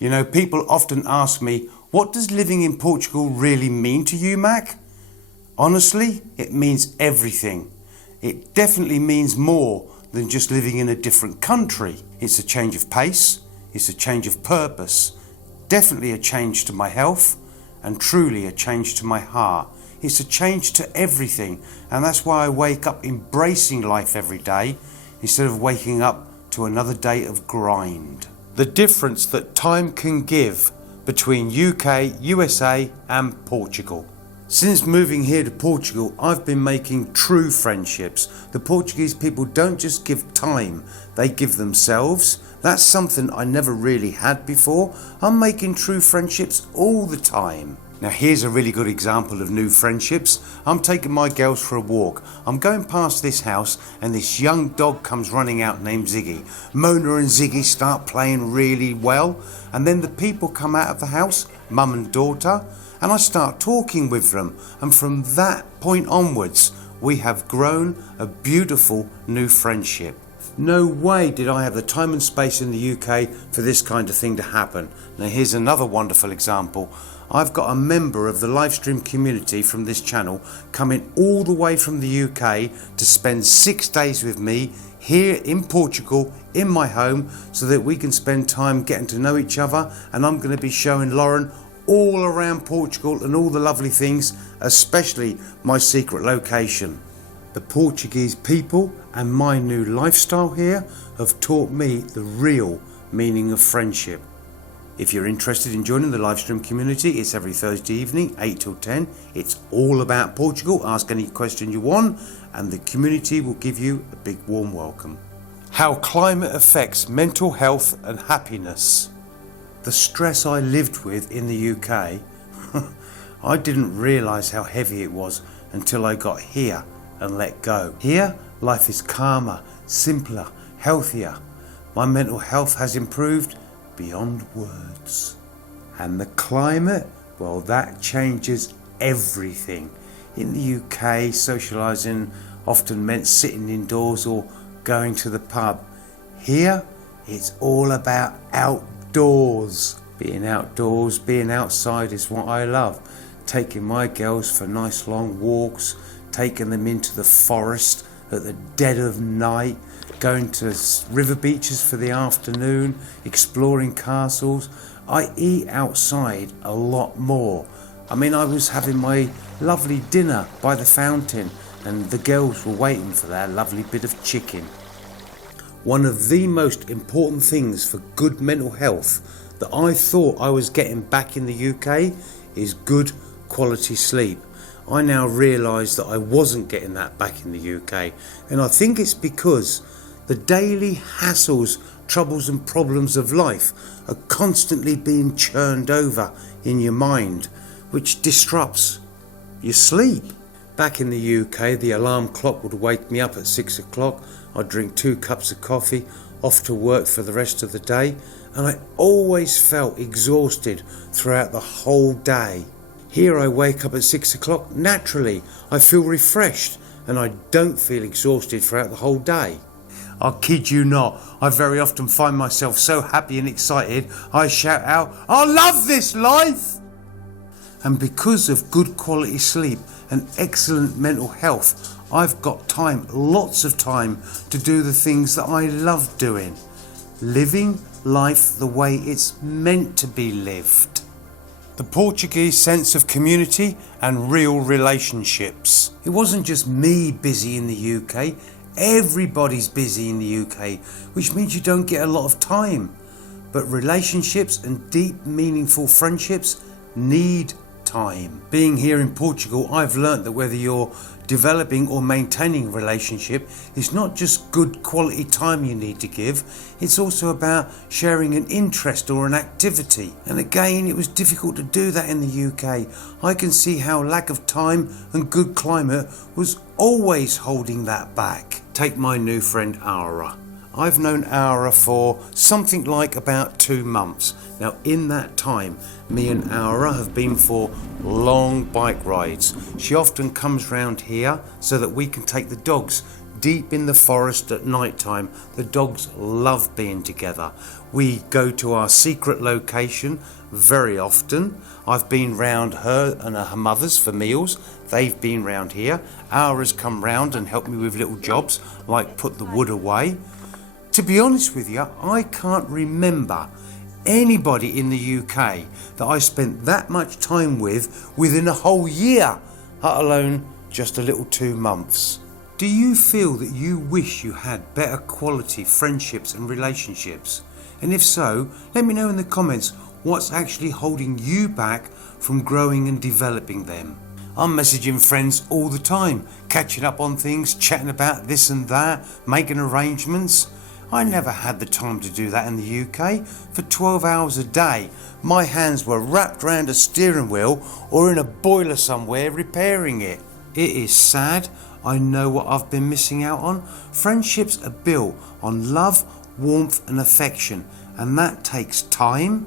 You know, people often ask me, what does living in Portugal really mean to you, Mac? Honestly, it means everything. It definitely means more than just living in a different country. It's a change of pace, it's a change of purpose, definitely a change to my health, and truly a change to my heart. It's a change to everything, and that's why I wake up embracing life every day instead of waking up to another day of grind. The difference that time can give between UK, USA and Portugal. Since moving here to Portugal, I've been making true friendships. The Portuguese people don't just give time, they give themselves. That's something I never really had before. I'm making true friendships all the time. Now here's a really good example of new friendships. I'm taking my girls for a walk. I'm going past this house and this young dog comes running out named Ziggy. Mona and Ziggy start playing really well, and then the people come out of the house, mum and daughter, and I start talking with them, and from that point onwards we have grown a beautiful new friendship. No way did I have the time and space in the UK for this kind of thing to happen. Now here's another wonderful example. I've got a member of the live stream community from this channel coming all the way from the UK to spend 6 days with me here in Portugal in my home so that we can spend time getting to know each other, and I'm going to be showing Lauren all around Portugal and all the lovely things, especially my secret location. The Portuguese people and my new lifestyle here have taught me the real meaning of friendship. If you're interested in joining the livestream community, it's every Thursday evening, 8 till 10. It's all about Portugal. Ask any question you want and the community will give you a big warm welcome. How climate affects mental health and happiness. The stress I lived with in the UK, I didn't realise how heavy it was until I got here and let go. Here, life is calmer, simpler, healthier. My mental health has improved beyond words. And the climate, well, that changes everything. In the UK, socialising often meant sitting indoors or going to the pub. Here, it's all about outdoors. Being outdoors, being outside is what I love. Taking my girls for nice long walks, taking them into the forest at the dead of night, going to river beaches for the afternoon, exploring castles. I eat outside a lot more. I mean, I was having my lovely dinner by the fountain and the girls were waiting for their lovely bit of chicken. One of the most important things for good mental health that I thought I was getting back in the UK is good quality sleep. I now realise that I wasn't getting that back in the UK, and I think it's because the daily hassles, troubles and problems of life are constantly being churned over in your mind, which disrupts your sleep. Back in the UK, the alarm clock would wake me up at 6 o'clock. I'd drink 2 cups of coffee, off to work for the rest of the day, and I always felt exhausted throughout the whole day. Here I wake up at 6 o'clock, naturally I feel refreshed and I don't feel exhausted throughout the whole day. I kid you not, I very often find myself so happy and excited I shout out, I love this life! And because of good quality sleep and excellent mental health, I've got time, lots of time, to do the things that I love doing. Living life the way it's meant to be lived. The Portuguese sense of community and real relationships. It wasn't just me busy in the UK, everybody's busy in the UK, which means you don't get a lot of time. But relationships and deep, meaningful friendships need time. Being here in Portugal, I've learnt that whether you're developing or maintaining a relationship, it's not just good quality time you need to give, it's also about sharing an interest or an activity. And again, it was difficult to do that in the UK. I can see how lack of time and good climate was always holding that back. Take my new friend Aura. I've known Aura for something like about 2 months. Now in that time, me and Aura have been for long bike rides. She often comes round here so that we can take the dogs deep in the forest at night time. The dogs love being together. We go to our secret location very often. I've been round her and her mother's for meals. They've been round here. Aura's come round and helped me with little jobs like put the wood away. To be honest with you, I can't remember anybody in the UK that I spent that much time with within a whole year, let alone just a little 2 months. Do you feel that you wish you had better quality friendships and relationships? And if so, let me know in the comments what's actually holding you back from growing and developing them. I'm messaging friends all the time, catching up on things, chatting about this and that, making arrangements. I never had the time to do that in the UK. For 12 hours a day, my hands were wrapped around a steering wheel or in a boiler somewhere repairing it. It is sad. I know what I've been missing out on. Friendships are built on love, warmth and affection, and that takes time.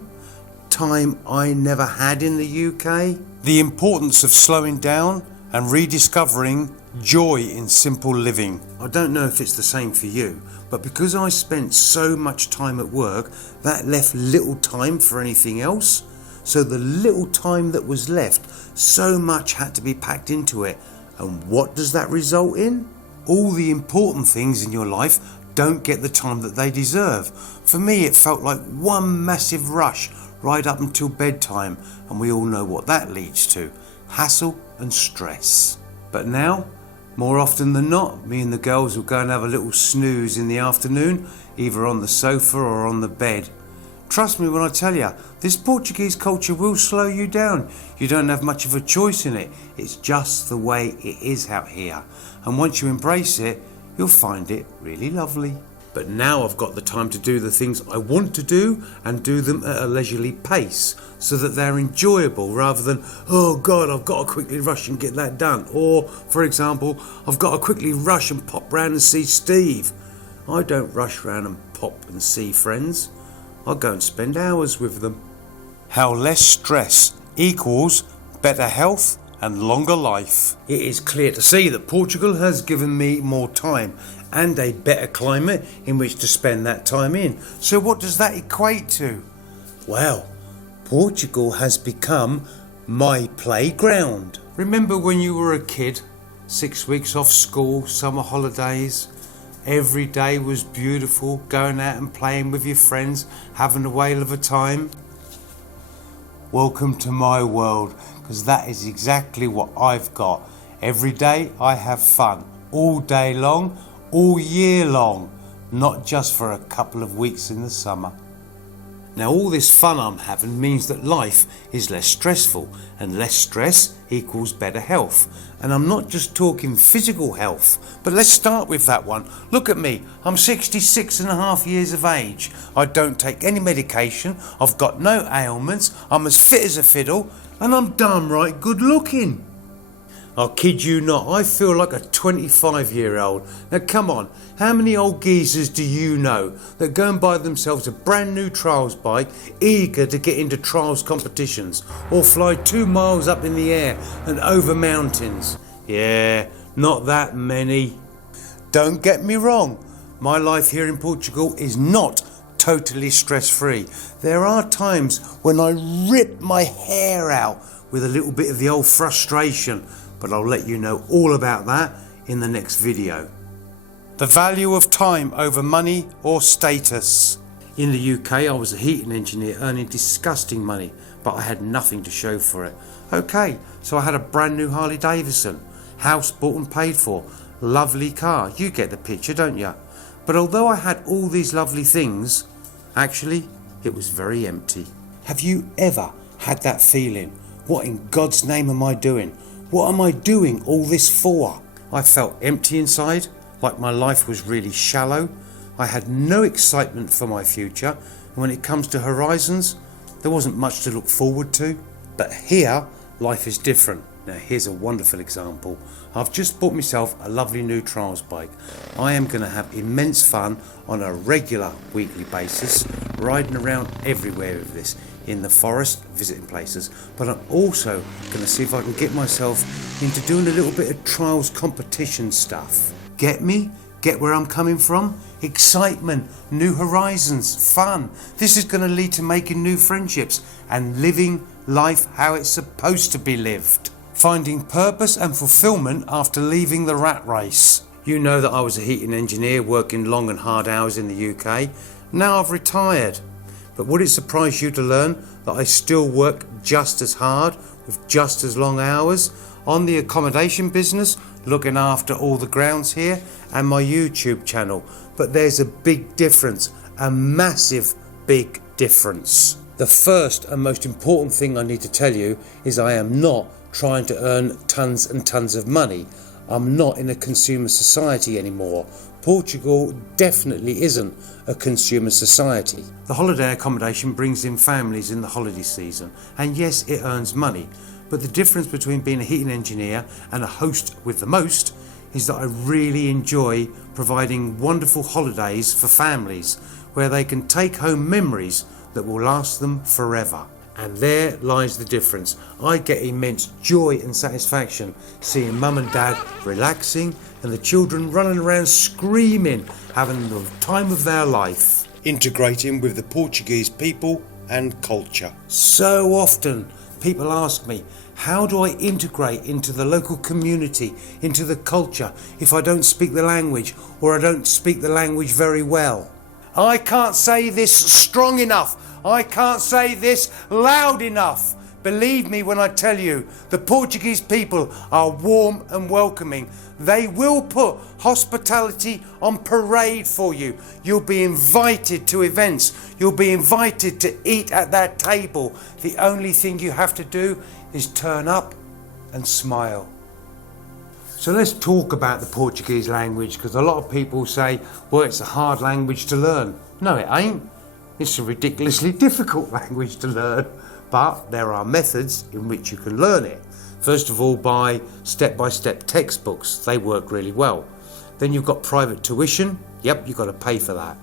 Time I never had in the UK. The importance of slowing down and rediscovering joy in simple living. I don't know if it's the same for you, but because I spent so much time at work, that left little time for anything else. So the little time that was left, so much had to be packed into it. And what does that result in? All the important things in your life don't get the time that they deserve. For me, it felt like one massive rush right up until bedtime, and we all know what that leads to: hassle and stress. But now, more often than not, me and the girls will go and have a little snooze in the afternoon, either on the sofa or on the bed. Trust me when I tell you, this Portuguese culture will slow you down. You don't have much of a choice in it. It's just the way it is out here. And once you embrace it, you'll find it really lovely. But now I've got the time to do the things I want to do and do them at a leisurely pace so that they're enjoyable rather than, oh God, I've got to quickly rush and get that done. Or, for example, I've got to quickly rush and pop round and see Steve. I don't rush round and pop and see friends. I go and spend hours with them. How less stress equals better health and longer life. It is clear to see that Portugal has given me more time and a better climate in which to spend that time in. So what does that equate to? Well, Portugal has become my playground. Remember when you were a kid, 6 weeks off school, summer holidays, every day was beautiful, going out and playing with your friends, having a whale of a time? Welcome to my world, because that is exactly what I've got. Every day I have fun, all day long, all year long, not just for a couple of weeks in the summer. Now all this fun I'm having means that life is less stressful, and less stress equals better health. And I'm not just talking physical health, but let's start with that one. Look at me, I'm 66 and a half years of age. I don't take any medication, I've got no ailments, I'm as fit as a fiddle, and I'm darn right good looking. I'll kid you not, I feel like a 25-year-old. Now come on, how many old geezers do you know that go and buy themselves a brand new trials bike, eager to get into trials competitions, or fly 2 miles up in the air and over mountains? Yeah, not that many. Don't get me wrong, my life here in Portugal is not totally stress-free. There are times when I rip my hair out with a little bit of the old frustration, but I'll let you know all about that in the next video. The value of time over money or status. In the UK, I was a heating engineer earning disgusting money, but I had nothing to show for it. Okay, so I had a brand new Harley Davidson, house bought and paid for, lovely car, you get the picture, don't you? But although I had all these lovely things, actually, it was very empty. Have you ever had that feeling? What in God's name am I doing? What am I doing all this for? I felt empty inside, like my life was really shallow. I had no excitement for my future, and when it comes to horizons, there wasn't much to look forward to. But here, life is different. Now here's a wonderful example. I've just bought myself a lovely new trials bike. I am going to have immense fun on a regular weekly basis, riding around everywhere with this, in the forest, visiting places, but I'm also going to see if I can get myself into doing a little bit of trials competition stuff. Get me? Get where I'm coming from? Excitement, new horizons, fun. This is going to lead to making new friendships and living life how it's supposed to be lived. Finding purpose and fulfilment after leaving the rat race. You know that I was a heating engineer working long and hard hours in the UK. Now I've retired. But would it surprise you to learn that I still work just as hard with just as long hours on the accommodation business, looking after all the grounds here and my YouTube channel? But there's a big difference, a massive big difference. The first and most important thing I need to tell you is I am not trying to earn tons and tons of money. I'm not in a consumer society anymore. Portugal definitely isn't a consumer society. The holiday accommodation brings in families in the holiday season, and yes, it earns money, but the difference between being a heating engineer and a host with the most is that I really enjoy providing wonderful holidays for families where they can take home memories that will last them forever. And there lies the difference. I get immense joy and satisfaction seeing mum and dad relaxing and the children running around screaming, having the time of their life, integrating with the Portuguese people and culture. So often people ask me, how do I integrate into the local community, into the culture, if I don't speak the language or I don't speak the language very well? I can't say this strong enough. I can't say this loud enough. Believe me when I tell you, the Portuguese people are warm and welcoming. They will put hospitality on parade for you. You'll be invited to events. You'll be invited to eat at their table. The only thing you have to do is turn up and smile. So let's talk about the Portuguese language, because a lot of people say, well, it's a hard language to learn. No, it ain't. It's a ridiculously difficult language to learn, but there are methods in which you can learn it. First of all, by step-by-step textbooks. They work really well. Then you've got private tuition. Yep, you've got to pay for that.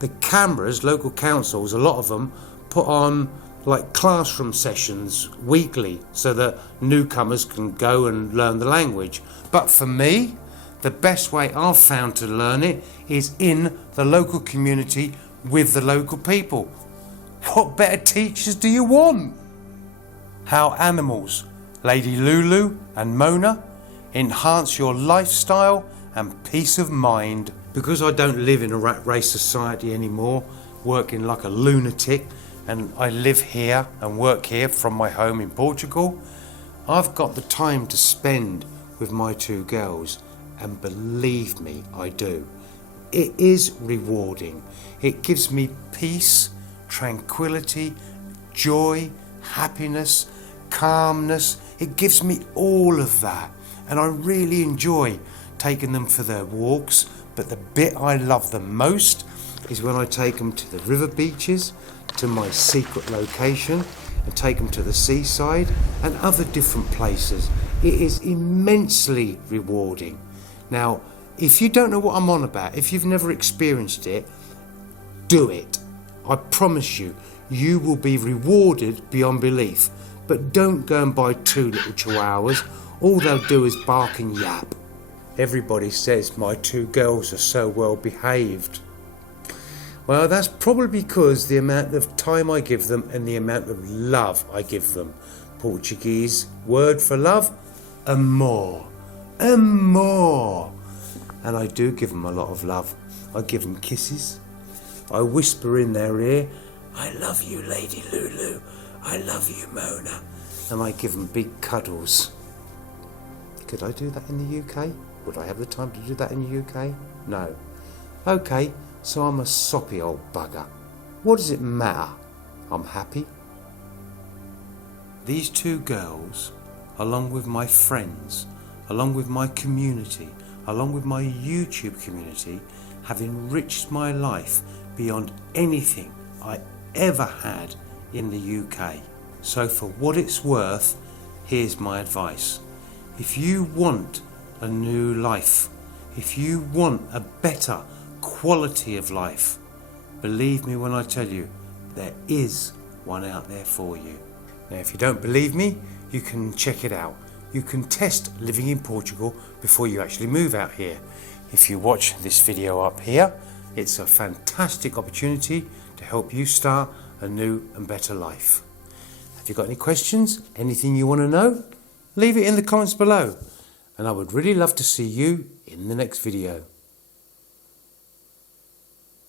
The cameras, local councils, a lot of them put on like classroom sessions weekly so that newcomers can go and learn the language. But for me, the best way I've found to learn it is in the local community with the local people. What better teachers do you want? How animals, Lady Loo Loo and Mona, enhance your lifestyle and peace of mind. Because I don't live in a rat race society anymore, working like a lunatic, and I live here and work here from my home in Portugal, I've got the time to spend with my two girls, and believe me, I do. It is rewarding. It gives me peace, tranquility, joy, happiness, calmness. It gives me all of that, and I really enjoy taking them for their walks. But the bit I love the most is when I take them to the river beaches, to my secret location, and take them to the seaside and other different places. It is immensely rewarding. Now, if you don't know what I'm on about, if you've never experienced it, do it. I promise you, you will be rewarded beyond belief. But don't go and buy two little chihuahuas. All they'll do is bark and yap. Everybody says my two girls are so well behaved. Well, that's probably because the amount of time I give them and the amount of love I give them. Portuguese word for love, amor. Amor. And I do give them a lot of love. I give them kisses. I whisper in their ear, I love you, Lady Loo Loo. I love you, Mona. And I give them big cuddles. Could I do that in the UK? Would I have the time to do that in the UK? No. Okay, so I'm a soppy old bugger. What does it matter? I'm happy. These two girls, along with my friends, along with my community, along with my YouTube community, have enriched my life beyond anything I ever had in the UK. So for what it's worth, here's my advice. If you want a new life, if you want a better quality of life, believe me when I tell you, there is one out there for you. Now, if you don't believe me, you can check it out. You can test living in Portugal before you actually move out here. if you watch this video up here, it's a fantastic opportunity to help you start a new and better life. Have you got any questions? Anything you want to know? Leave it in the comments below, and I would really love to see you in the next video.